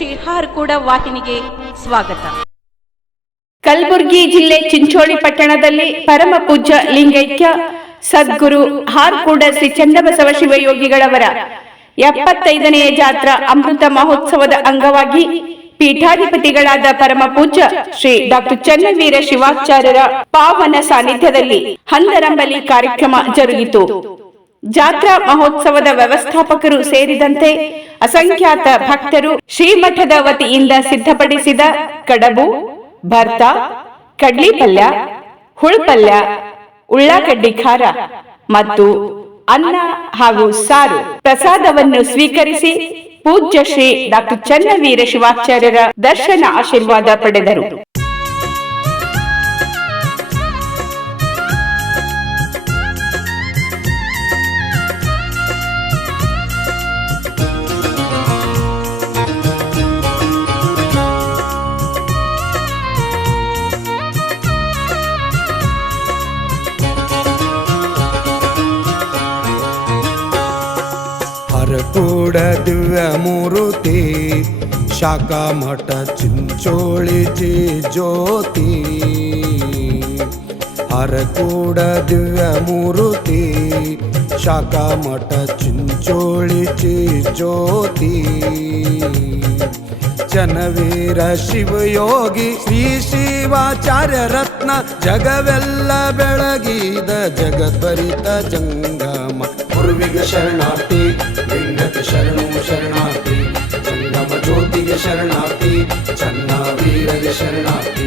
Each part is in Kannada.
ಶ್ರೀ ಹಾರ್ಕೂಡ ವಾಹಿನಿಗೆ ಸ್ವಾಗತ. ಕಲಬುರಗಿ ಜಿಲ್ಲೆ ಚಿಂಚೋಳಿ ಪಟ್ಟಣದಲ್ಲಿ ಪರಮ ಪೂಜ್ಯ ಲಿಂಗೈಕ್ಯ ಸದ್ಗುರು ಹಾರ್ಕೂಡ ಶ್ರೀ ಚನ್ನಬಸವ ಶಿವಯೋಗಿಗಳವರ 75ನೇ ಜಾತ್ರಾ ಅಮೃತ ಮಹೋತ್ಸವದ ಅಂಗವಾಗಿ ಪೀಠಾಧಿಪತಿಗಳಾದ ಪರಮ ಪೂಜ್ಯ ಶ್ರೀ ಡಾಕ್ಟರ್ ಚನ್ನವೀರ ಶಿವಾಚಾರ್ಯರ ಪಾವನ ಸಾನ್ನಿಧ್ಯದಲ್ಲಿ ಹಂದರಂಬಲಿ ಕಾರ್ಯಕ್ರಮ ಜರುಗಿತು. ಜಾತ್ರಾ ಮಹೋತ್ಸವದ ವ್ಯವಸ್ಥಾಪಕರು ಸೇರಿದಂತೆ ಅಸಂಖ್ಯಾತ ಭಕ್ತರು ಶ್ರೀಮಠದ ವತಿಯಿಂದ ಸಿದ್ಧಪಡಿಸಿದ ಕಡಬು, ಭರ್ತ, ಕಡ್ಲಿ ಪಲ್ಯ, ಹುಳ್ಪಲ್ಯ, ಉಳ್ಳಾಗಡ್ಡಿ ಖಾರ ಮತ್ತು ಅನ್ನ ಹಾಗೂ ಸಾರು ಪ್ರಸಾದವನ್ನು ಸ್ವೀಕರಿಸಿ ಪೂಜ್ಯ ಶ್ರೀ ಡಾಕ್ಟರ್ ಚನ್ನವೀರ ಶಿವಾಚಾರ್ಯರ ದರ್ಶನ ಆಶೀರ್ವಾದ ಪಡೆದರು. ಹರಕೂಡ ದಿವ್ಯ ಮೂರುತಿ ಶಾಖಾ ಮಠ ಚಿಂಚೋಳಿ ಜಿ ಜ್ಯೋತಿ. ಹರಕೂಡ ದಿವ್ಯ ಮೂರುತಿ ಶಾಖಾ ಮಠ ಚಿಂಚೋಳಿ ಜಿ ಜ್ಯೋತಿ. ಚನ್ನವೀರ ಶಿವಯೋಗಿ ಶ್ರೀ ಶಿವಾಚಾರ್ಯ ರತ್ನ ಜಗವೆಲ್ಲ ಬೆಳಗಿದ ಜಗದ್ಭರಿತ ಜಂಗಮ. ಗುರುವಿಗೆ ಶರಣಾರ್ಥಿ, ಲಿಂಗಕ್ಕೆ ಶರಣು ಶರಣಾರ್ಥಿ, ಜಂಗಮ ಜ್ಯೋತಿಗೆ ಶರಣಾರ್ಥಿ, ಚನ್ನವೀರಗೆ ಶರಣಾರ್ಥಿ.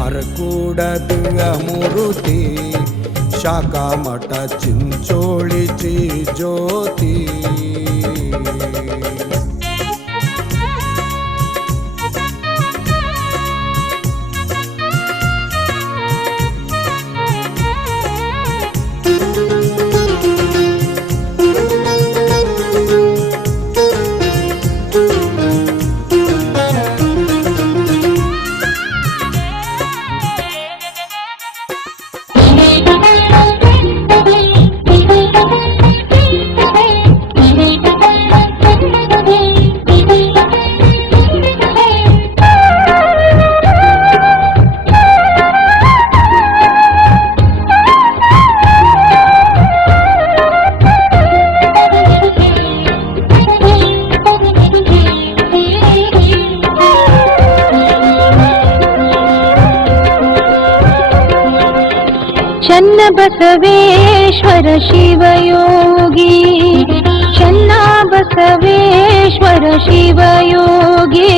ಹರಕೂಡ ದಿವ್ಯ ಮೂರುತಿ ಶಾಖಾ ಮಠ ಚಿಂಚೋಳಿ ಜಿ ಜ್ಯೋತಿ. ಚನ್ನಬಸವೇಶ್ವರ ಶಿವಯೋಗಿ, ಚನ್ನಬಸವೇಶ್ವರ ಶಿವಯೋಗಿ,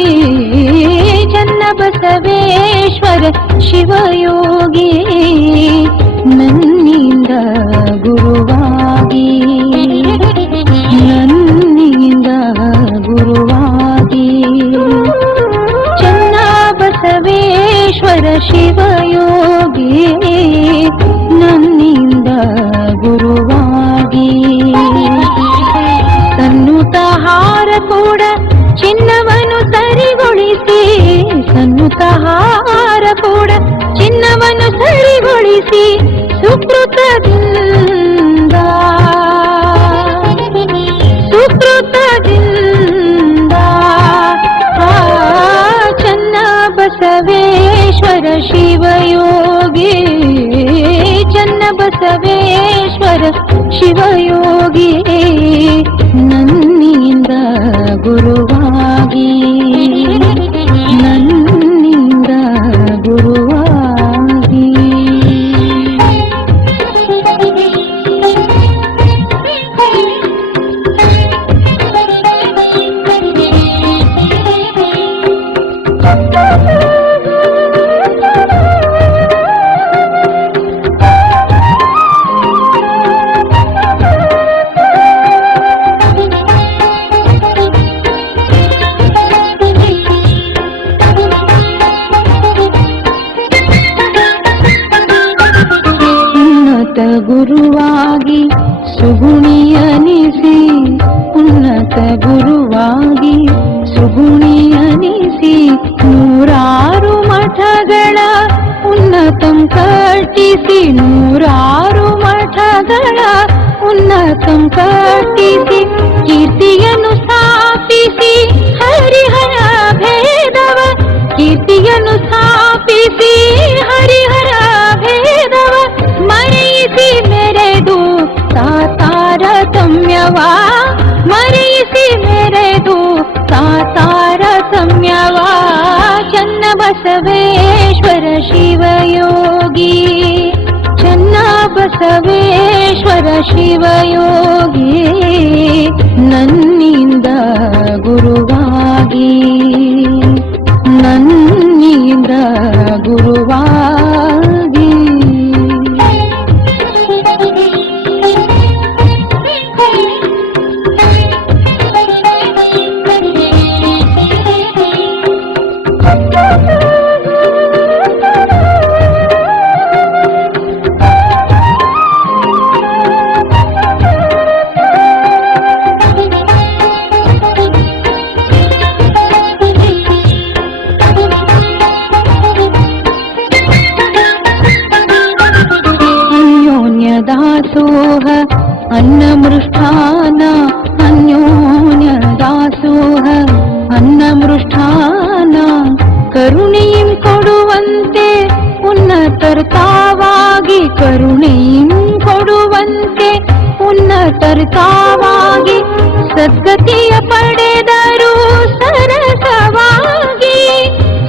ಚನ್ನಬಸವೇಶ್ವರ ಶಿವಯೋಗಿ, ನನ್ನಿಂದ ಗುರುವಾಗಿ, ನನ್ನಿಂದ ಗುರುವಾಗಿ. ಚನ್ನಬಸವೇಶ್ವರ ಶಿವಯೋಗಿ, ನನ್ನಿಂದ ಗುರುವಾಗಿ. ಸನ್ನುತಹಾರ ಕೂಡ ಚಿನ್ನವನ್ನು ಸರಿಗೊಳಿಸಿ, ಸನ್ನುತಹಾರ ಕೂಡ ಚಿನ್ನವನ್ನು ಸರಿಗೊಳಿಸಿ, ಸುಕೃತದಿಂದ ಸುಕೃತದಿಂದ ಚನ್ನಬಸವೇಶ್ವರ ಶಿವಯೋಗಿ, ಚನ್ನಬಸವೇಶ್ವರ ಶಿವಯೋಗಿ, ನನ್ನಿಂದ ಗುರುವಾಗಿ, ನನ್ನಿಂದ ಗುರುವಾಗಿ. ಗುರುವಾಗಿ ಸುಗುಣಿಯನಿಸಿ, ಉನ್ನತ ಗುರುವಾಗಿ ಸುಗುಣಿಯನಿಸಿ, ನೂರಾರು ಮಠಗಳ ಉನ್ನತಂ ಕಟ್ಟಿಸಿ, ನೂರಾರು ಮಠಗಳ ಉನ್ನತಂ ಕಟ್ಟಿಸಿ, ಕೀರ್ತಿಯನ್ನು ಸ್ಥಾಪಿಸಿ, ಹರಿಹ ಪ್ರೀತಿಯನ್ನು ಸ್ಥಾಪಿಸಿ ಹರಿಹರ ಭೇದವ ಮರೆಯಿಸಿ ಮೆರೆದು ತಾರತಮ್ಯವ ಮರೆಯಿಸಿ ಮೆರೆದು ತಾರತಮ್ಯವ ಚನ್ನ ಬಸವೇಶ್ವರ ಶಿವಯೋಗಿ ಚನ್ನ ಬಸವೇಶ್ವರ ಶಿವಯೋಗಿ ನನ್ನಿಂದ ಗುರುವಾಗಿ ನನ್ನಿಂದ ಗುರುವಾಗಿ ದಾಸೋಹ ಅನ್ನಮೃಷ್ಟಾನ ಅನ್ಯೋನ್ಯ ದಾಸೋಹ ಅನ್ನಮೃಷ್ಟಾನ ಕರುಣೆಯಿಂ ಕೊಡುವಂತೆ ಉನ್ನತರ್ತಾವಾಗಿ ಕರುಣೆಯಿಂ ಕೊಡುವಂತೆ ಉನ್ನತರ್ತಾವಾಗಿ ಸದ್ಗತಿಯ ಪಡೆದರು ಸರಸವಾಗಿ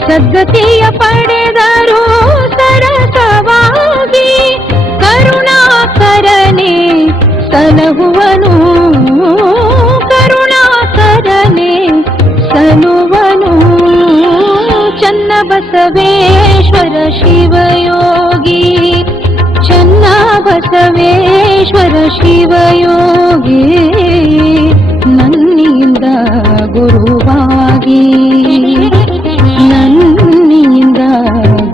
ಸದ್ಗತಿಯ ಪಡೆದರು ಸರಸವಾಗಿ ಕರುಣಾಕರನೆ ಸಲಹುವನು ಕರುಣಾಕರನೆ ಸಲುವನು ಚನ್ನ ಬಸವೇಶ್ವರ ಶಿವಯೋಗಿ ಚನ್ನ ಬಸವೇಶ್ವರ ಶಿವಯೋಗಿ ನನ್ನಿಂದ ಗುರುವಾಗಿ ನನ್ನಿಂದ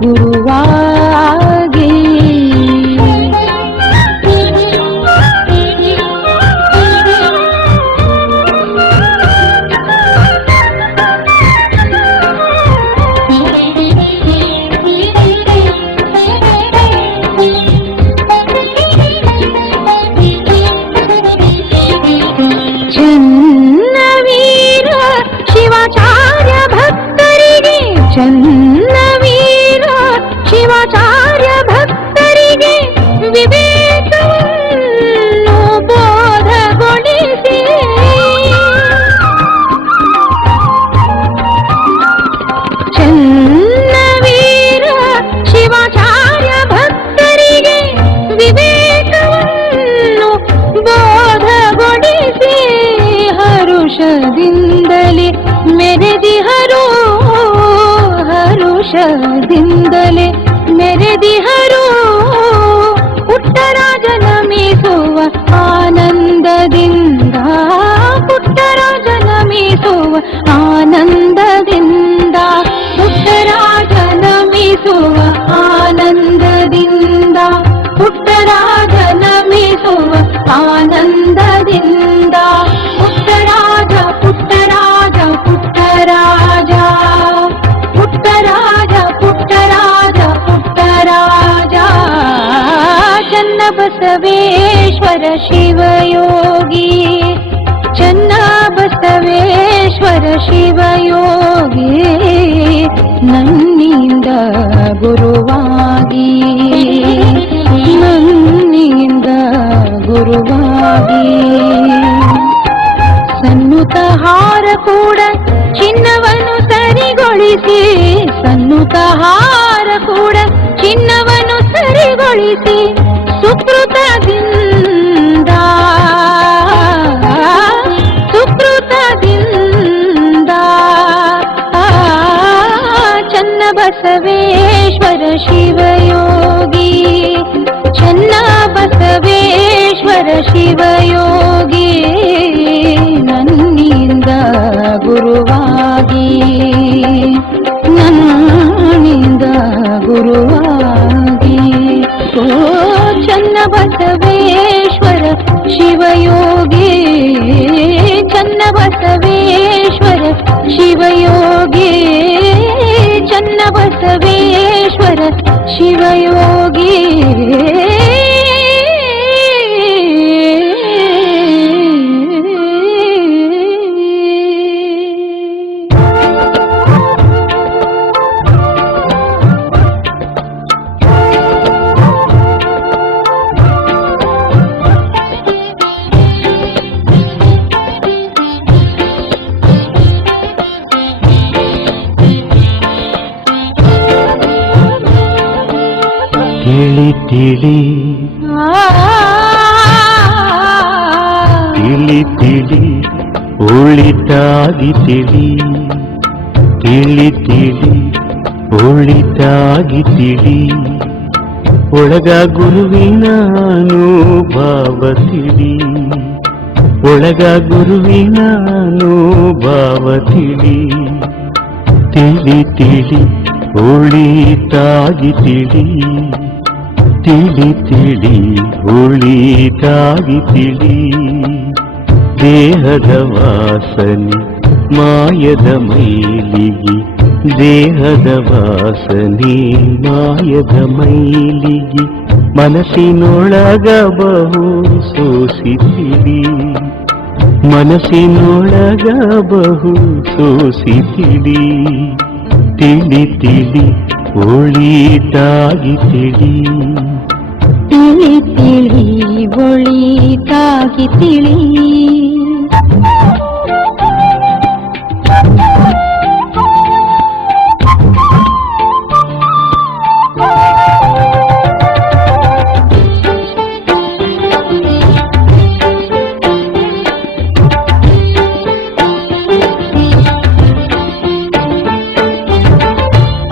ಗುರುವಾಗಿ ಚನ್ನವೀರ ಶಿವಾಚಾರ್ಯ ಭಕ್ತರಿಗೆ ಚನ್ನವೀರ ಶಿವಾಚಾರ್ಯ ಭಕ್ತರಿಗೆ ವಿವೇಕವನ್ನು ಬೋಧಗೊಳಿಸಿ ಚನ್ನವೀರ ಶಿವಾಚಾರ್ಯ ಭಕ್ತರಿಗೆ ವಿವೇಕವನ್ನು ಬೋಧಗೊಳಿಸಿ ಹರುಷದಿಂದಲೇ ಮೆರೆದಿಹರು ಹರುಷದಿಂದಲೇ ಮೆರೆದಿಹರು ಪುಟ್ಟರಾಜನ ಮೀಸುವ ಆನಂದದಿಂದ ಪುಟ್ಟರಾಜನ ಮೀಸುವ ಆನಂದದಿಂದ ಪುಟ್ಟರಾಜನ ಮೀಸುವ ಆನಂದದಿಂದ ಪುಟ್ಟರಾಜನ ಮೀಸುವ ಆನಂದದಿಂದ ಪುಟ್ಟರಾಜ ಪುಟ್ಟರಾಜ ಪುಟ್ಟರಾಜ ಪುಟ್ಟರಾಜ ಪುಟ್ಟರಾಜ ಪುಟ್ಟರಾಜ ಚನ್ನ ಬಸವೇಶ್ವರ ಶಿವಯೋಗಿ ಚನ್ನ ಬಸವೇಶ್ವರ ಶಿವಯೋಗಿ ನನ್ನಿಂದ ಗುರುವಾಗಿ ನನ್ನಿಂದ ಗುರುವಾಗಿ ಸನ್ನುತಹಾರ ಕೂಡ ಚಿನ್ನವನ್ನು ಸರಿಗೊಳಿಸಿ ಸನ್ನುತಹಾರ ಕೂಡ ಚಿನ್ನವನ್ನು ಸರಿಗೊಳಿಸಿ ಸುಕೃತದಿಂದ ಸುಕೃತದಿಂದ ಚನ್ನ ಬಸವೇಶ್ವರ ಶಿವಯೋಗಿ ಚನ್ನ ಬಸವೇಶ್ವರ ಶಿವಯೋಗಿ ನನ್ನಿಂದ ಗುರುವಾಗಿ ನನ್ನಿಂದ ಗುರುವಾಗಿ ಓ ಚನ್ನ ಬಸವೇಶ್ವರ ಶಿವಯೋಗಿ ಚನ್ನ ಬಸವೇಶ್ವರ ಶಿವಯೋಗಿ ಚನ್ನ ಬಸವೇಶ್ವರ ಶಿವಯೋಗಿ ತಿಳಿ ತಿಳಿ ತಿಳಿ ತಿಳಿ ಒಳಿತಾಗಿ ತಿಳಿ ತಿಳಿ ತಿಳಿ ಒಳಿತಾಗಿ ತಿಳಿ ಒಳಗ ಗುರುವಿನ ಅನುಭವ ತಿಳಿ ಒಳಗ ಗುರುವಿನ ಅನುಭವ ತಿಳಿ ತಿಳಿ ತಿಳಿ ಒಳಿತಾಗಿ ತಿಳಿ ತಿಳಿ ತಿಳಿ ಒಳಿತಾಗಿ ತಿಳಿ ದೇಹದ ವಾಸನೆ ಮಾಯದ ಮೈಲಿಗೆ ದೇಹದ ವಾಸನೆ ಮಾಯದ ಮೈಲಿಗೆ ಮನಸ್ಸಿನೊಳಗ ಬಹು ಸೋಸಿತಿಳಿ ಮನಸ್ಸಿನೊಳಗ ಬಹು ಸೋಸಿತಿಳಿ ತಿಳಿ ತಿಳಿ ಒಳಿತಾಗಿ ತಿಳಿ ತಿಳಿ ತಿಳಿ ಒಳಿತಾಗಿ ತಿಳಿ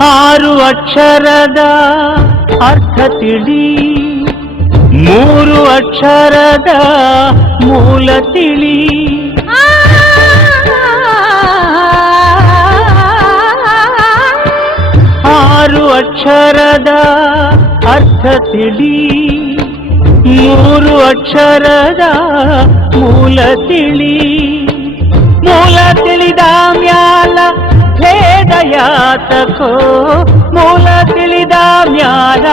ಆರು ಅಕ್ಷರದ ಅರ್ಥ ತಿಳಿ ಮೂರು ಅಕ್ಷರದ ಮೂಲ ತಿಳಿ ಆರು ಅಕ್ಷರದ ಅರ್ಥ ತಿಳಿ ಮೂರು ಅಕ್ಷರದ ಮೂಲ ತಿಳಿ ಮೂಲ ತಿಳಿದ ಮ್ಯಾಲ ಭೇದ ಯಾತಕೋ ಮೂಲ ತಿಳಿದ ಮ್ಯಾಲ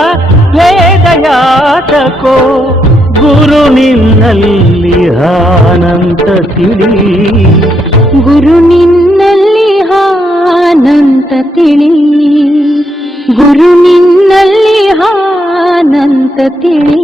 ಭೇದ ಯಾತಕೋ ಗುರು ನಿನ್ನಲ್ಲಿ ಆನಂತ ತಿಳಿ ಗುರು ನಿನ್ನಲ್ಲಿ ಆನಂತ ತಿಳಿ ಗುರು ನಿನ್ನಲ್ಲಿ ಆನಂತ ತಿಳಿ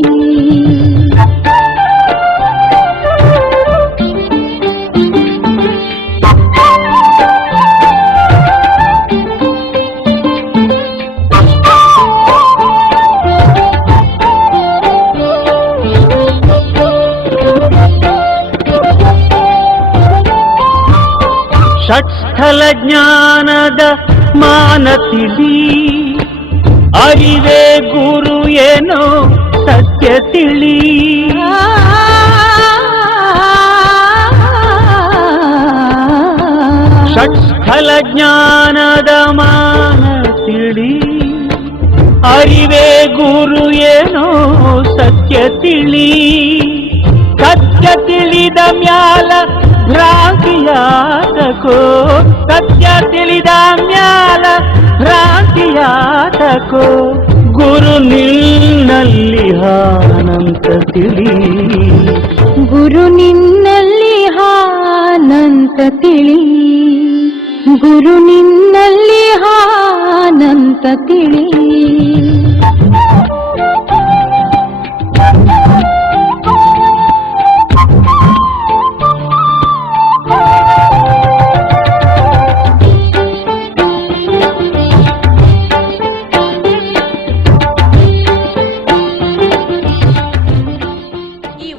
ಷಟ್ಸ್ಥಲ ಜ್ಞಾನದ ಮಾನ ತಿಳಿ ಅರಿವೇ ಗುರು ಏನೋ ಸತ್ಯ ತಿಳಿ ಷಟ್ಸ್ಥಲ ಜ್ಞಾನದ ಮಾನ ತಿಳಿ ಅರಿವೇ ಗುರು ಏನೋ ಸತ್ಯ ತಿಳಿ ಸತ್ಯ ತಿಳಿದ ಮ್ಯಾಲ ಭ್ರಾಂತಿಯಾತಕೋ ಸತ್ಯ ತಿಳಿದ ಮ್ಯಾಲ ಭ್ರಾಂತಿಯಾತಕೋ ಗುರು ನಿನ್ನಲ್ಲಿ ಆನಂತ ತಿಳಿ ಗುರು ನಿನ್ನಲ್ಲಿ ಆನಂತ ತಿಳಿ ಗುರು ನಿನ್ನಲ್ಲಿ ಆನಂತ ತಿಳಿ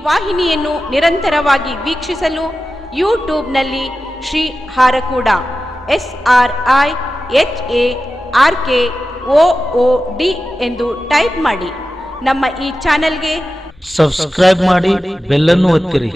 ವಾಹಿನಿಯನ್ನು ನಿರಂತರವಾಗಿ ವೀಕ್ಷಿಸಲು ಯೂಟ್ಯೂಬ್ನಲ್ಲಿ ಶ್ರೀ ಹಾರಕೂಡ SRIHARKOOD ಎಂದು ಟೈಪ್ ಮಾಡಿ. ನಮ್ಮ ಈ ಚಾನೆಲ್ಗೆ ಸಬ್ಸ್ಕ್ರೈಬ್ ಮಾಡಿ, ಬೆಲ್ ಅನ್ನು ಒತ್ತಿರಿ.